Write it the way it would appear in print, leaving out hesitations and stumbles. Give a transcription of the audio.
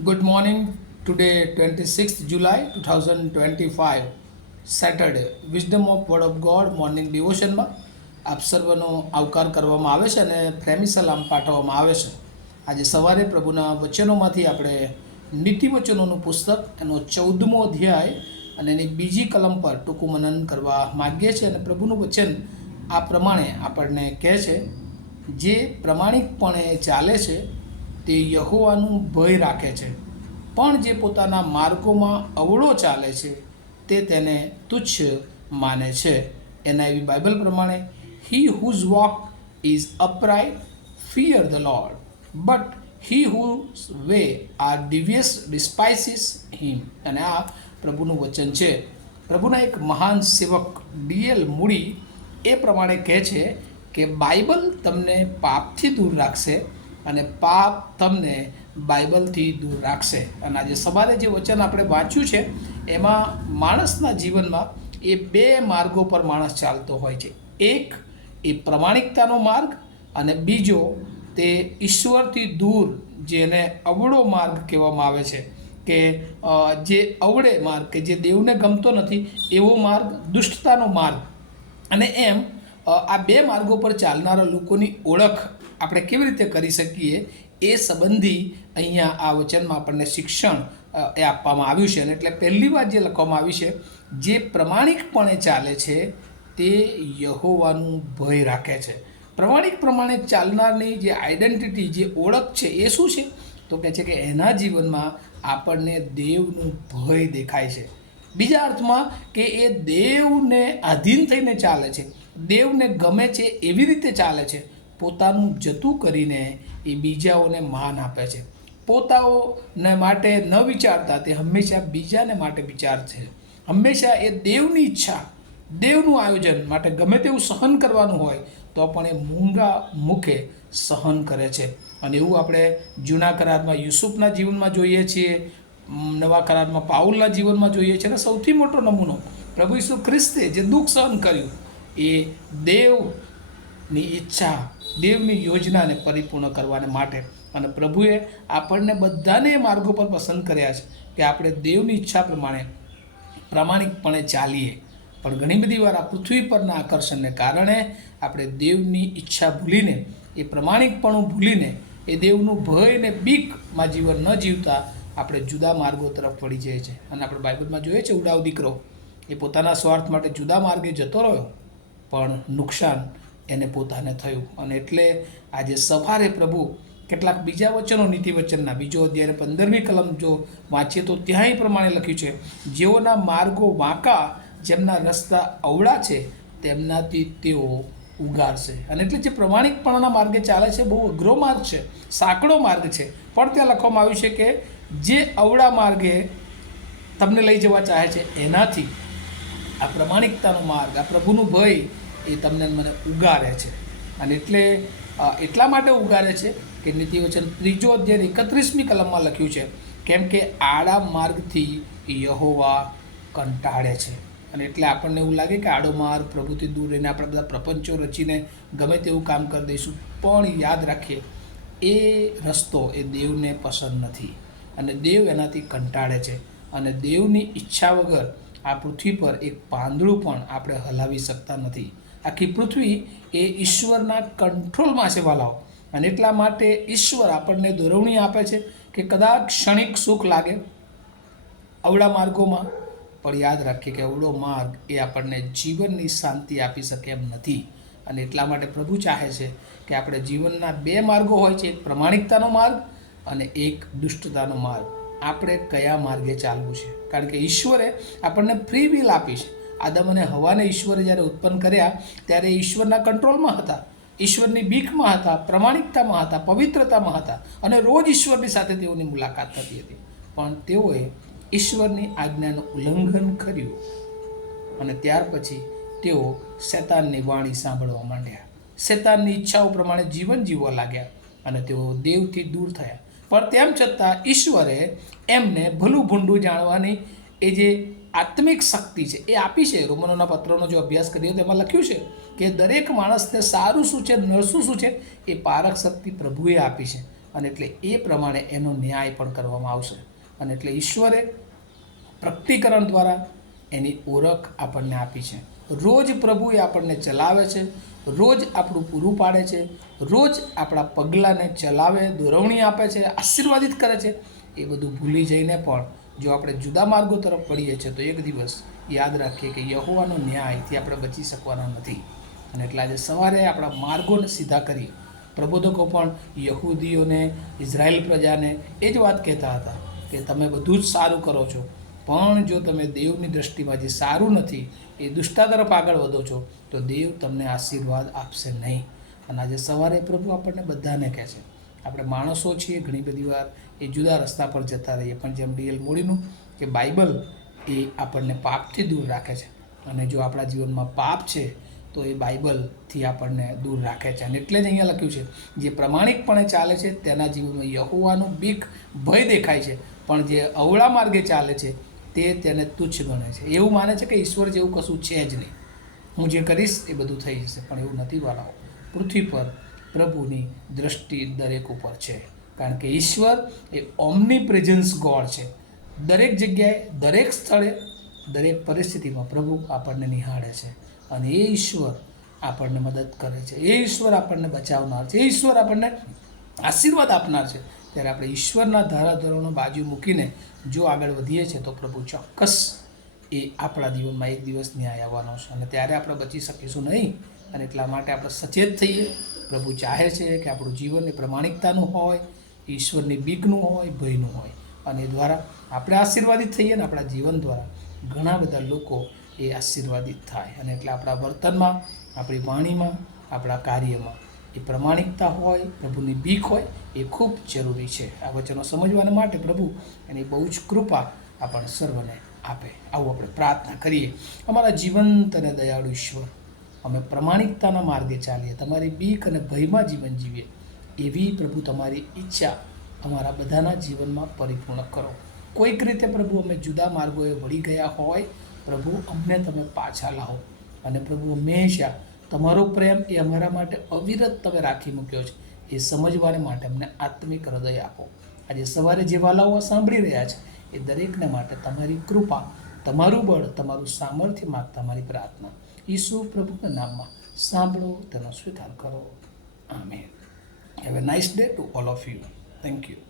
Good morning. Today, 26th July 2025, Saturday. Wisdom of Word of God morning ડિવોશનમાં આપ સર્વનો આવકાર કરવામાં આવે છે અને પ્રેમી સલામ પાઠવવામાં આવે છે. આજે સવારે પ્રભુના વચનોમાંથી આપણે નીતિ વચનોનું પુસ્તક એનો 14મો અધ્યાય અને એની બીજી કલમ પર ટૂંકું મનન કરવા માગીએ છીએ. અને પ્રભુનું વચન આ પ્રમાણે આપણને કહે છે, જે પ્રમાણિકપણે ચાલે છે તે યહોવાનું ભય રાખે છે, પણ જે પોતાના માર્ગોમાં અવળો ચાલે છે તે તેને તુચ્છ માને છે. એના એવી બાઇબલ પ્રમાણે, he whose walk is upright fear the Lord, but he whose way are devious despises him. અને આ પ્રભુનું વચન છે. પ્રભુના એક મહાન સેવક ડીએલ મૂડી એ પ્રમાણે કહે છે કે બાઇબલ તમને પાપથી દૂર રાખશે અને પાપ તમને બાઇબલથી દૂર રાખશે. અને આજે સવારે જે વચન આપણે વાંચ્યું છે એમાં માણસના જીવનમાં એ બે માર્ગો પર માણસ ચાલતો હોય છે. એક એ પ્રમાણિકતાનો માર્ગ અને બીજો તે ઈશ્વરથી દૂર, જેને અવળો માર્ગ કહેવામાં આવે છે, કે જે અવળે માર્ગ, કે જે દેવને ગમતો નથી એવો માર્ગ, દુષ્ટતાનો માર્ગ. અને એમ આ બે માર્ગો પર ચાલનારા લોકોની ઓળખ આપણે કેવી રીતે કરી શકીએ એ સંબંધી અહીંયા આ વચનમાં આપણને શિક્ષણ એ આપવામાં આવ્યું છે. અને એટલે પહેલી વાત જે લખવામાં આવી છે, જે પ્રમાણિકપણે ચાલે છે તે યહોવાનું ભય રાખે છે. પ્રમાણિક પ્રમાણે ચાલનારની જે આઈડેન્ટિટી, જે ઓળખ છે એ શું છે? તો કહે છે કે એના જીવનમાં આપણને દેવનું ભય દેખાય છે. બીજા અર્થમાં કે એ દેવને આધીન થઈને ચાલે છે, દેવને ગમે છે એવી રીતે ચાલે છે, પોતાનું જતું કરીને એ બીજાઓને માન આપે છે. પોતાઓને માટે ન વિચારતા તે હંમેશા બીજાને માટે વિચાર છે. હંમેશા એ દેવની ઈચ્છા, દેવનું આયોજન માટે ગમે તેવું સહન કરવાનું હોય તો પણ એ મૂંગા મુખે સહન કરે છે. અને એવું આપણે જૂના કરારમાં યુસુફના જીવનમાં જોઈએ છીએ, નવા કરારમાં પાઉલના જીવનમાં જોઈએ છીએ. અને સૌથી મોટો નમૂનો પ્રભુ ઈસુ ખ્રિસ્તે જે દુઃખ સહન કર્યું એ દેવની ઈચ્છા, દેવની યોજનાને પરિપૂર્ણ કરવાને માટે. અને પ્રભુએ આપણને બધાને એ માર્ગો પર પસંદ કર્યા છે કે આપણે દેવની ઈચ્છા પ્રમાણે પ્રામાણિકપણે ચાલીએ. પણ ઘણી બધી વાર આ પૃથ્વી પરના આકર્ષણને કારણે આપણે દેવની ઈચ્છા ભૂલીને, એ પ્રમાણિકપણું ભૂલીને, એ દેવનું ભય ને બીકમાં જીવન ન જીવતા આપણે જુદા માર્ગો તરફ વળી જઈએ છીએ. અને આપણે બાઇબલમાં જોઈએ છે, ઉડાવ દીકરો એ પોતાના સ્વાર્થ માટે જુદા માર્ગે જતો રહ્યો, પણ નુકસાન એને પોતાને થયું. અને એટલે આજે સવારે પ્રભુ કેટલાક બીજા વચનો, નીતિ વચનના બીજો અધ્યાય 15મી કલમ જો વાંચીએ તો ત્યાંય પ્રમાણે લખ્યું છે, જેઓના માર્ગો વાંકા, જેમના રસ્તા અવળા છે, તેમનાથી તેઓ ઉગારશે. અને એટલે જે પ્રમાણિકપણાના માર્ગે ચાલે છે, બહુ અઘરો માર્ગ છે, સાંકડો માર્ગ છે, પણ ત્યાં લખવામાં આવ્યું છે કે જે અવળા માર્ગે તમને લઈ જવા ચાહે છે એનાથી આ પ્રમાણિકતાનો માર્ગ, આ પ્રભુનું ભય એ તમને મને ઉગારે છે. અને એટલે એટલા માટે ઉગારે છે કે નીતિવચન 3 અધ્યાય 31મી કલમમાં લખ્યું છે, કેમ કે આડા માર્ગથી યહોવા કંટાળે છે. અને એટલે આપણને એવું લાગે કે આડો માર્ગ, પ્રભુથી દૂર રહીને આપણે બધા પ્રપંચો રચીને ગમે તેવું કામ કરી દઈશું. પણ યાદ રાખીએ, એ રસ્તો એ દેવને પસંદ નથી અને દેવ એનાથી કંટાળે છે. અને દેવની ઈચ્છા વગર આ પૃથ્વી પર એક પાંદડું પણ આપણે હલાવી શકતા નથી. આખી પૃથ્વી એ ઈશ્વરના કંટ્રોલમાં છે વાલાઓ. અને એટલા માટે ઈશ્વર આપણને દોરવણી આપે છે કે કદાચ ક્ષણિક સુખ લાગે અવળા માર્ગોમાં, પણ યાદ રાખીએ કે અવળો માર્ગ એ આપણને જીવનની શાંતિ આપી શકે એમ નથી. અને એટલા માટે પ્રભુ ચાહે છે કે આપણે જીવનના બે માર્ગો હોય છે, એક પ્રમાણિકતાનો માર્ગ અને એક દુષ્ટતાનો માર્ગ. આપણે કયા માર્ગે ચાલવું છે? કારણ કે ઈશ્વરે આપણને ફ્રી વિલ આપી છે. આદમ અને હવાને ઈશ્વરે જ્યારે ઉત્પન્ન કર્યા ત્યારે ઈશ્વરના કંટ્રોલમાં હતા, ઈશ્વરની બીકમાં હતા, પ્રમાણિકતામાં હતા, પવિત્રતામાં હતા, અને રોજ ઈશ્વરની સાથે તેઓની મુલાકાત થતી હતી. પણ તેઓએ ઈશ્વરની આજ્ઞાનું ઉલ્લંઘન કર્યું અને ત્યાર પછી તેઓ શૈતાનની વાણી સાંભળવા માંડ્યા, શૈતાનની ઈચ્છાઓ પ્રમાણે જીવન જીવવા લાગ્યા અને તેઓ દેવથી દૂર થયા. પણ તેમ છતાં ઈશ્વરે એમને ભલું ભૂંડું જાણવાની એ જે આત્મિક શક્તિ છે એ આપી છે. રોમનોના પત્રનો જો અભ્યાસ કરીએ તો એમાં લખ્યું છે કે દરેક માણસને સારું શું છે, નરસું શું છે, એ પારખ શક્તિ પ્રભુએ આપી છે. અને એટલે એ પ્રમાણે એનો ન્યાય પણ કરવામાં આવશે. અને એટલે ઈશ્વરે પ્રકટીકરણ દ્વારા એની ઓળખ આપણને આપી છે. રોજ પ્રભુ એ આપણને ચલાવે છે, રોજ આપણું પૂરું પાડે છે, રોજ આપણા પગલાંને ચલાવે, દોરવણી આપે છે, આશીર્વાદિત કરે છે. એ બધું ભૂલી જઈને પણ જો આપણે જુદા માર્ગો તરફ પડીએ છીએ તો એક દિવસ યાદ રાખીએ કે યહોવાનો ન્યાયથી આપણે બચી શકવાના નથી. અને એટલે આજે સવારે આપણા માર્ગોને સીધા કરી. પ્રબોધકો પણ યહૂદીઓને, ઇઝરાયલ પ્રજાને એ જ વાત કહેતા હતા કે તમે બધું જ સારું કરો છો, પણ જો તમે દેવની દૃષ્ટિમાં જે સારું નથી એ દુષ્ટતા તરફ આગળ વધો છો તો દેવ તમને આશીર્વાદ આપશે નહીં. અને આજે સવારે પ્રભુ આપણને બધાને કહે છે, આપણે માણસો છીએ, ઘણી બધી વાર એ જુદા રસ્તા પર જતા રહીએ, પણ જેમ ડીએલ મોડીનું કે બાઇબલ એ આપણને પાપથી દૂર રાખે છે. અને જો આપણા જીવનમાં પાપ છે તો એ બાઇબલથી આપણને દૂર રાખે છે. અને એટલે જ અહીંયા લખ્યું છે, જે પ્રમાણિકપણે ચાલે છે તેના જીવનમાં યહોવાનું બીક ભય દેખાય છે, પણ જે અવળા માર્ગે ચાલે છે તે તેને તુચ્છ ગણે છે. એવું માને છે કે ઈશ્વર જેવું કશું છે જ નહીં, હું જે કરીશ એ બધું થઈ જશે. પણ એવું નથી વાળાઓ. પૃથ્વી પર પ્રભુની દૃષ્ટિ દરેક ઉપર છે, કારણ કે ઈશ્વર એ ઓમની પ્રેઝન્સ ગોડ છે. દરેક જગ્યાએ, દરેક સ્થળે, દરેક પરિસ્થિતિમાં પ્રભુ આપણને નિહાળે છે. અને એ ઈશ્વર આપણને મદદ કરે છે, એ ઈશ્વર આપણને બચાવનાર છે, એ ઈશ્વર આપણને આશીર્વાદ આપનાર છે. ત્યારે આપણે ઈશ્વરના ધારાધોરણો બાજુ મૂકીને જો આગળ વધીએ છીએ તો પ્રભુ ચોક્કસ એ આપણા જીવનમાં એક દિવસ ન્યાય આવવાનો છે, અને ત્યારે આપણે બચી શકીશું નહીં. અને એટલા માટે આપણે સચેત થઈએ. પ્રભુ ચાહે છે કે આપણું જીવન એ પ્રમાણિકતાનું હોય, ઈશ્વરની બીકનું હોય, ભયનું હોય, અને એ દ્વારા આપણે આશીર્વાદિત થઈએ ને આપણા જીવન દ્વારા ઘણા બધા લોકો એ આશીર્વાદિત થાય. અને એટલે આપણા વર્તનમાં, આપણી વાણીમાં, આપણા કાર્યમાં એ પ્રમાણિકતા હોય, પ્રભુની બીક હોય, એ ખૂબ જરૂરી છે. આ વચનો સમજવાના માટે પ્રભુ એની બહુ જ કૃપા આપણને સર્વને આપે. આવું આપણે પ્રાર્થના કરીએ. અમારા જીવંત અને દયાળુ ઈશ્વર, અમે પ્રમાણિકતાના માર્ગે ચાલીએ, તમારી બીક અને ભયમાં જીવન જીવીએ, એવી પ્રભુ તમારી ઈચ્છા અમારા બધાના જીવનમાં પરિપૂર્ણ કરો. કોઈક રીતે પ્રભુ અમે જુદા માર્ગોએ વળી ગયા હોય, પ્રભુ અમને તમે પાછા લાવો. અને પ્રભુ હંમેશા તમારો પ્રેમ એ અમારા માટે અવિરત તમે રાખી મૂક્યો છે, એ સમજવાને માટે અમને આત્મિક હૃદય આપો. આજે સવારે જે વાલાઓ સાંભળી રહ્યા છે એ દરેકને માટે તમારી કૃપા, તમારું બળ, તમારું સામર્થ્ય માગતા મારી પ્રાર્થના ઈસુ પ્રભુના નામમાં સાંભળો, તેનો સ્વીકાર કરો. Amen. Have a nice day to all of you. Thank you.